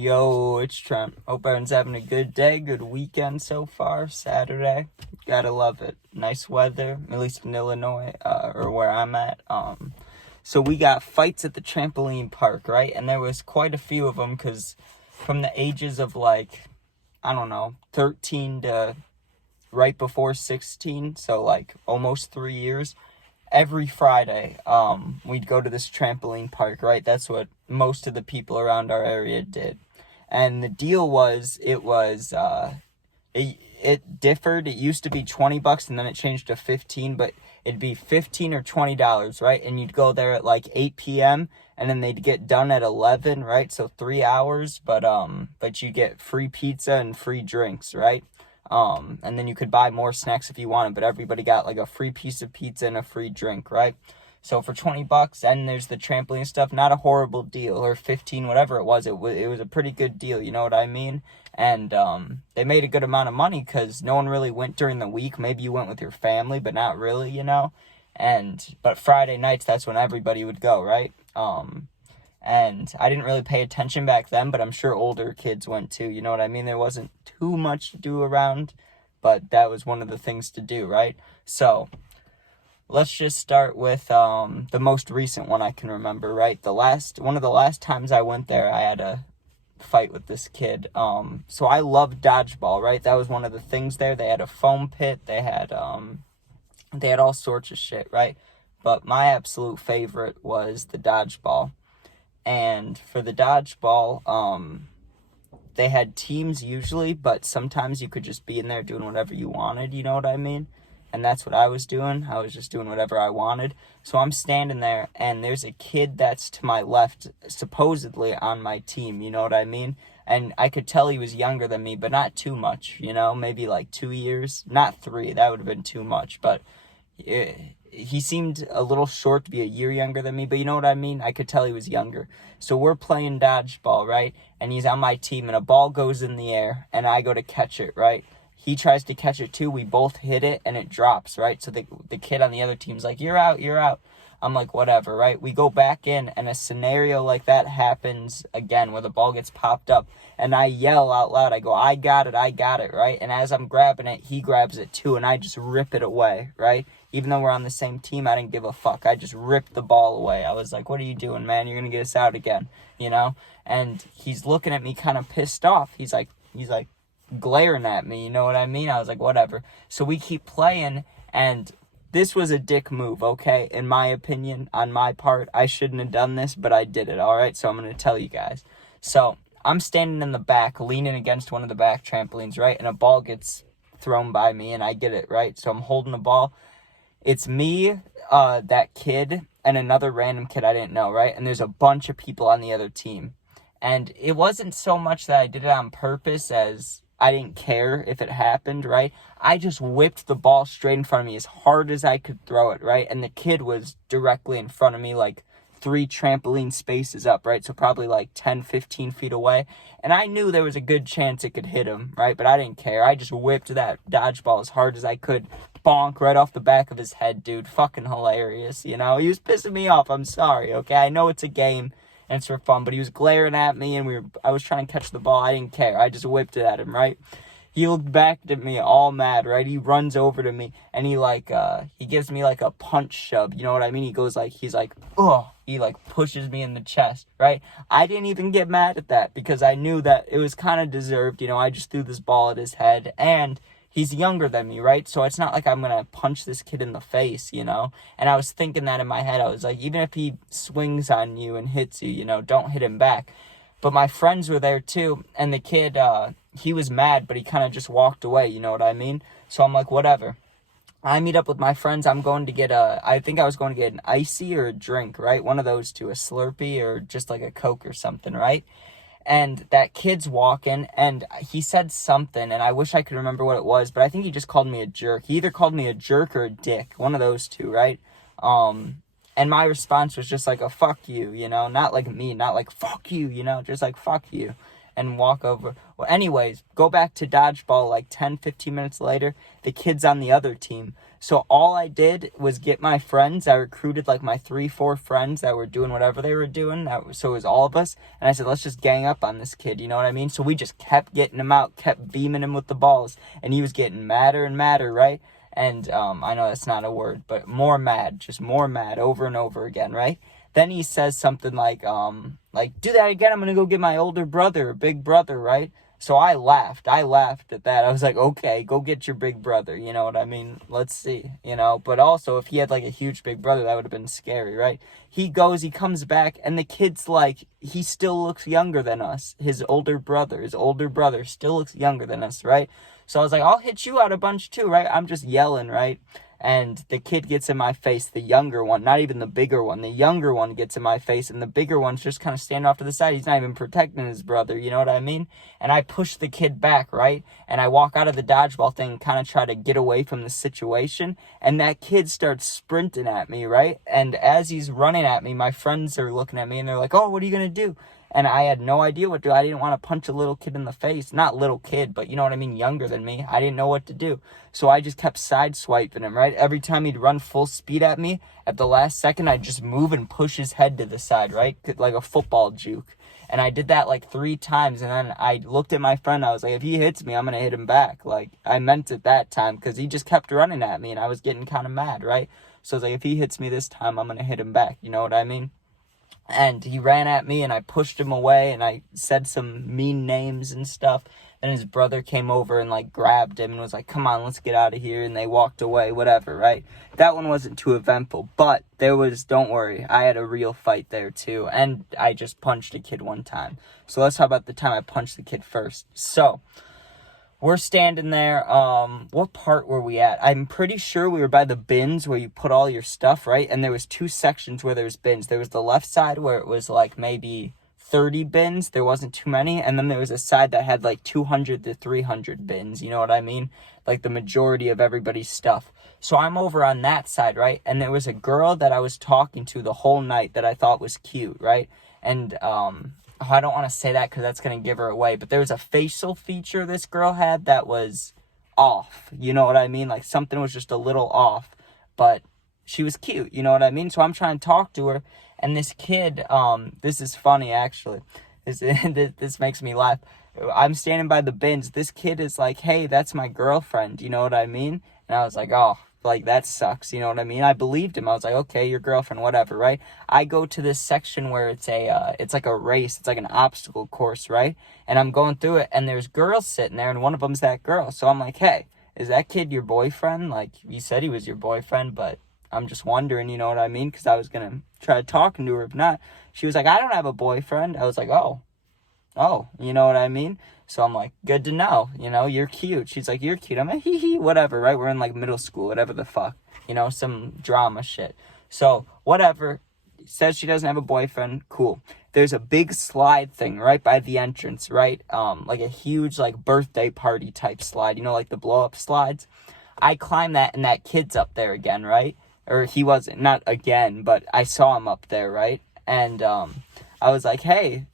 Yo, it's Trent. Hope everyone's having a good day, good weekend so far. Saturday, gotta love it. Nice weather, at least in Illinois, or where I'm at. So we got fights at the trampoline park, right? And there was quite a few of them, because from the ages of 13 to right before 16, so almost 3 years. Every Friday, we'd go to this trampoline park, right? That's what most of the people around our area did. And the deal was, it differed. It used to be $20 and then it changed to 15, but it'd be $15 or $20, right? And you'd go there at 8 p.m. and then they'd get done at 11, right? So 3 hours, but you get free pizza and free drinks, right? And then you could buy more snacks if you wanted, but everybody got a free piece of pizza and a free drink, right? So for $20, and there's the trampoline stuff, not a horrible deal, or 15, whatever it was a pretty good deal, you know what I mean? And they made a good amount of money because no one really went during the week. Maybe you went with your family, but not really, you know? But Friday nights, that's when everybody would go, right? And I didn't really pay attention back then, but I'm sure older kids went too, you know what I mean? There wasn't too much to do around, but that was one of the things to do, right? So let's just start with the most recent one I can remember, right? One of the last times I went there, I had a fight with this kid. So I loved dodgeball, right? That was one of the things there. They had a foam pit. They had all sorts of shit, right? But my absolute favorite was the dodgeball. And for the dodgeball, they had teams usually, but sometimes you could just be in there doing whatever you wanted, you know what I mean? And that's what I was doing. I was just doing whatever I wanted. So I'm standing there, and there's a kid that's to my left, supposedly on my team, you know what I mean? And I could tell he was younger than me, but not too much, you know? Maybe 2 years, not 3, that would have been too much, but he seemed a little short to be a year younger than me, but you know what I mean? I could tell he was younger. So we're playing dodgeball, right? And he's on my team, and a ball goes in the air, and I go to catch it, right? He tries to catch it too. We both hit it, and it drops, right? So the kid on the other team's like, you're out, you're out. I'm like, whatever, right? We go back in, and a scenario like that happens again where the ball gets popped up, and I yell out loud. I go, I got it, right? And as I'm grabbing it, he grabs it too, and I just rip it away, right? Even though we're on the same team, I didn't give a fuck. I just ripped the ball away. I was like, what are you doing, man? You're going to get us out again, you know? And he's looking at me kind of pissed off. He's like glaring at me, you know what I mean? I was like, whatever. So we keep playing, and this was a dick move, okay? In my opinion, on my part, I shouldn't have done this, but I did it, all right? So I'm going to tell you guys. So I'm standing in the back, leaning against one of the back trampolines, right? And a ball gets thrown by me, and I get it, right? So I'm holding the ball. It's me, that kid, and another random kid I didn't know, right? And there's a bunch of people on the other team. And it wasn't so much that I did it on purpose as I didn't care if it happened, right? I just whipped the ball straight in front of me as hard as I could throw it, right? And the kid was directly in front of me, 3 trampoline spaces up, right? So probably 10, 15 feet away. And I knew there was a good chance it could hit him, right? But I didn't care. I just whipped that dodgeball as hard as I could. Bonk right off the back of his head, dude. Fucking hilarious, you know? He was pissing me off. I'm sorry, okay? I know it's a game and it's for fun, but he was glaring at me, and I was trying to catch the ball. I didn't care. I just whipped it at him, right? He looked back at me all mad, right? He runs over to me, and he gives me a punch shove, you know what I mean? He goes he's like, oh, he pushes me in the chest, right? I didn't even get mad at that because I knew that it was kind of deserved, you know? I just threw this ball at his head, and he's younger than me, right? So it's not like I'm going to punch this kid in the face, you know? And I was thinking that in my head. I was like, even if he swings on you and hits you, you know, don't hit him back. But my friends were there too, and the kid, he was mad, but he kind of just walked away, you know what I mean? So I'm like, whatever. I meet up with my friends. I'm going to get I think I was going to get an icy or a drink, right? One of those two, a Slurpee or just a Coke or something, right? And that kid's walking, and he said something, and I wish I could remember what it was, but I think he just called me a jerk. He either called me a jerk or a dick, one of those two, right? And my response was just a fuck you, you know? Not me, not fuck you, you know? Just fuck you. and walk over. Well, anyways, go back to dodgeball like 10, 15 minutes later. The kid's on the other team. So all I did was get my friends. I recruited like my 3-4 friends that were doing whatever they were doing. So it was all of us. And I said, let's just gang up on this kid. You know what I mean? So we just kept getting him out, kept beaming him with the balls. And he was getting madder and madder, right? And I know that's not a word, but more mad, just more mad over and over again, right? Then he says something like, do that again, I'm going to go get my older brother, big brother, right? So I laughed at that. I was like, okay, go get your big brother, you know what I mean? Let's see, you know? But also, if he had like a huge big brother, that would have been scary, right? He comes back, and the kid's like, he still looks younger than us. His older brother still looks younger than us, right? So I was like, I'll hit you out a bunch too, right? I'm just yelling, right? And the kid gets in my face, the younger one, not even the bigger one. The younger one gets in my face, and the bigger one's just kind of standing off to the side. He's not even protecting his brother, you know what I mean? And I push the kid back, right? And I walk out of the dodgeball thing and kind of try to get away from the situation. And that kid starts sprinting at me, right? And as he's running at me, my friends are looking at me, and they're like, oh, what are you going to do? And I had no idea what to do. I didn't want to punch a little kid in the face. Not little kid, but you know what I mean? Younger than me. I didn't know what to do. So I just kept sideswiping him, right? Every time he'd run full speed at me, at the last second, I'd just move and push his head to the side, right? Like a football juke. And I did that like 3 times. And then I looked at my friend. I was like, if he hits me, I'm going to hit him back. Like, I meant it that time because he just kept running at me. And I was getting kind of mad, right? So I was like, if he hits me this time, I'm going to hit him back. You know what I mean? And he ran at me, and I pushed him away, and I said some mean names and stuff. And his brother came over and, like, grabbed him and was like, come on, let's get out of here. And they walked away, whatever, right? That one wasn't too eventful. But there was, don't worry, I had a real fight there, too. And I just punched a kid one time. So let's talk about the time I punched the kid first. So we're standing there. What part were we at? I'm pretty sure we were by the bins where you put all your stuff, right? And there was 2 sections where there's bins. There was the left side where it was like maybe 30 bins. There wasn't too many. And then there was a side that had like 200 to 300 bins. You know what I mean? Like the majority of everybody's stuff. So I'm over on that side, right? And there was a girl that I was talking to the whole night that I thought was cute, right? And, I don't want to say that because that's going to give her away. But there was a facial feature this girl had that was off. You know what I mean? Like something was just a little off. But she was cute. You know what I mean? So I'm trying to talk to her. And this kid, this is funny actually. This makes me laugh. I'm standing by the bins. This kid is like, hey, that's my girlfriend. You know what I mean? And I was like, oh. Like, that sucks, you know what I mean? I believed him. I was like, okay, your girlfriend, whatever, right? I go to this section where it's like a race. It's like an obstacle course, right? And I'm going through it, and there's girls sitting there, and one of them's that girl. So I'm like, hey, is that kid your boyfriend? Like, you said he was your boyfriend, but I'm just wondering, you know what I mean? Because I was going to try talking to her. If not, she was like, I don't have a boyfriend. I was like, oh, you know what I mean? So I'm like, good to know, you know, you're cute. She's like, you're cute. I'm like, hee, whatever, right? We're in like middle school, whatever the fuck, you know, some drama shit. So whatever, says she doesn't have a boyfriend, cool. There's a big slide thing right by the entrance, right? Like a huge like birthday party type slide, you know, like the blow up slides. I climb that, and that kid's up there again, right? Or he wasn't, not again, but I saw him up there, right? And I was like, hey,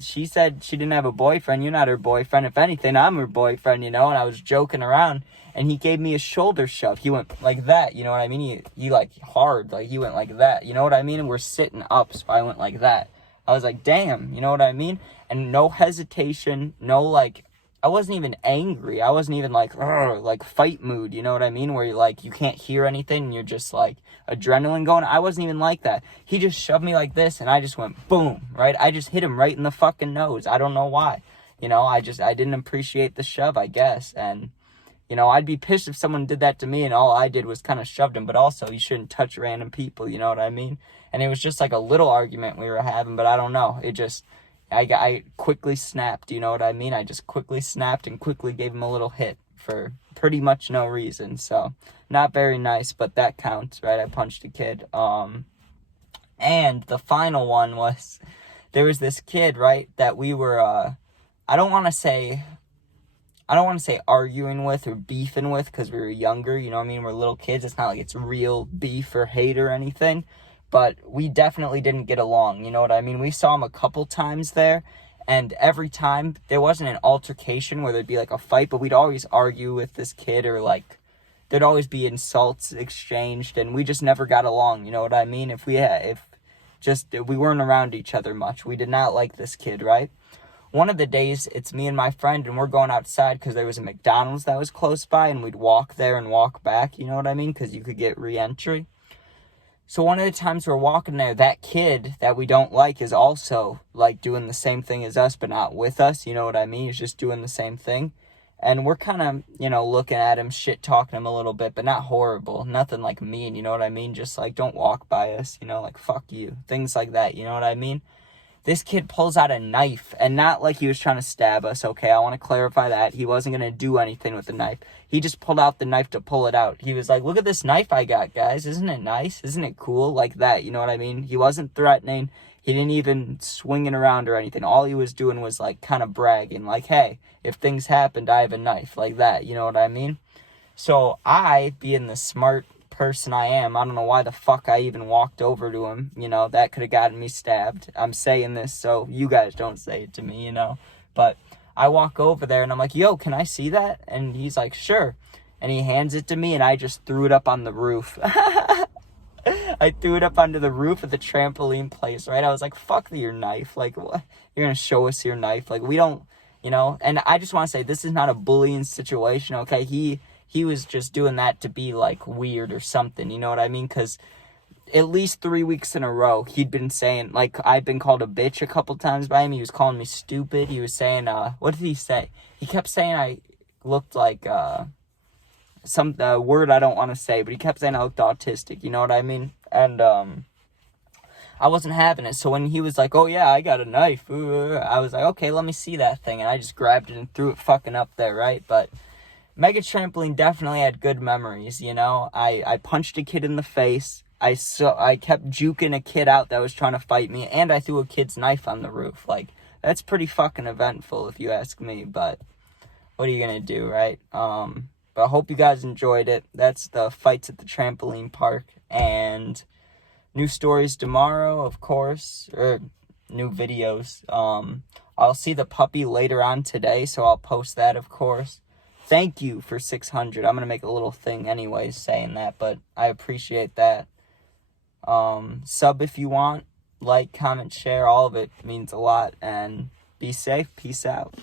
she said she didn't have a boyfriend. You're not her boyfriend. If anything, I'm her boyfriend, you know? And I was joking around, and he gave me a shoulder shove. He went like that, you know what I mean? He like hard, like he went like that, you know what I mean? And we're sitting up, so I went like that. I was like, damn, you know what I mean? And no hesitation, no like, I wasn't even angry. I wasn't even like fight mood, you know what I mean? Where you like, you can't hear anything, and you're just like adrenaline going. I wasn't even like that. He just shoved me like this, and I just went boom, right? I just hit him right in the fucking nose. I don't know why. You know, I didn't appreciate the shove, I guess. And, you know, I'd be pissed if someone did that to me and all I did was kind of shoved him. But also, you shouldn't touch random people, you know what I mean? And it was just like a little argument we were having, but I don't know. It just, I quickly snapped, you know what I mean? I just quickly snapped and quickly gave him a little hit for pretty much no reason. So, not very nice, but that counts, right? I punched a kid. And the final one was, there was this kid, right, that we were, I don't want to say arguing with or beefing with because we were younger, you know what I mean? We're little kids. It's not like it's real beef or hate or anything. But we definitely didn't get along, you know what I mean? We saw him a couple times there, And every time, there wasn't an altercation where there'd be, like, a fight, but we'd always argue with this kid, or, like, there'd always be insults exchanged, and we just never got along, you know what I mean? If we weren't around each other much. We did not like this kid, right? One of the days, it's me and my friend, and we're going outside because there was a McDonald's that was close by, and we'd walk there and walk back, you know what I mean? Because you could get re-entry. So one of the times we're walking there, that kid that we don't like is also, like, doing the same thing as us, but not with us, you know what I mean? He's just doing the same thing. And we're kind of, you know, looking at him, shit-talking him a little bit, but not horrible. Nothing, like, mean, you know what I mean? Just, like, don't walk by us, you know, like, fuck you. Things like that, you know what I mean? This kid pulls out a knife, and not like he was trying to stab us, okay? I want to clarify that. He wasn't going to do anything with the knife. He just pulled out the knife to pull it out. He was like, look at this knife I got, guys. Isn't it nice? Isn't it cool? Like that, you know what I mean? He wasn't threatening. He didn't even swing it around or anything. All he was doing was, like, kind of bragging. Like, hey, if things happened, I have a knife. Like that, you know what I mean? So I, being the smart person I am, I don't know why the fuck I even walked over to him, you know, that could have gotten me stabbed. I'm saying this so you guys don't say it to me, you know, but I walk over there and I'm like, yo, can I see that? And he's like, sure. And he hands it to me, and I just threw it up on the roof. I threw it up onto the roof of the trampoline place, right? I was like, fuck your knife. Like, what? You're gonna show us your knife? Like, we don't, you know. And I just want to say, this is not a bullying situation, okay? He was just doing that to be, like, weird or something, you know what I mean? Because at least 3 weeks in a row, he'd been saying, like, I've been called a bitch a couple times by him. He was calling me stupid. He was saying, what did he say? He kept saying I looked like, some word I don't want to say, but he kept saying I looked autistic, you know what I mean? And, I wasn't having it. So when he was like, oh yeah, I got a knife, I was like, okay, let me see that thing. And I just grabbed it and threw it fucking up there, right? But Mega Trampoline definitely had good memories, you know? I punched a kid in the face. I kept juking a kid out that was trying to fight me, and I threw a kid's knife on the roof. Like, that's pretty fucking eventful if you ask me, but what are you gonna do, right? But I hope you guys enjoyed it. That's the fights at the trampoline park, and new stories tomorrow, of course, or new videos. I'll see the puppy later on today, so I'll post that, of course. Thank you for 600. I'm going to make a little thing anyways saying that, but I appreciate that. Sub if you want. Like, comment, share. All of it means a lot. And be safe. Peace out.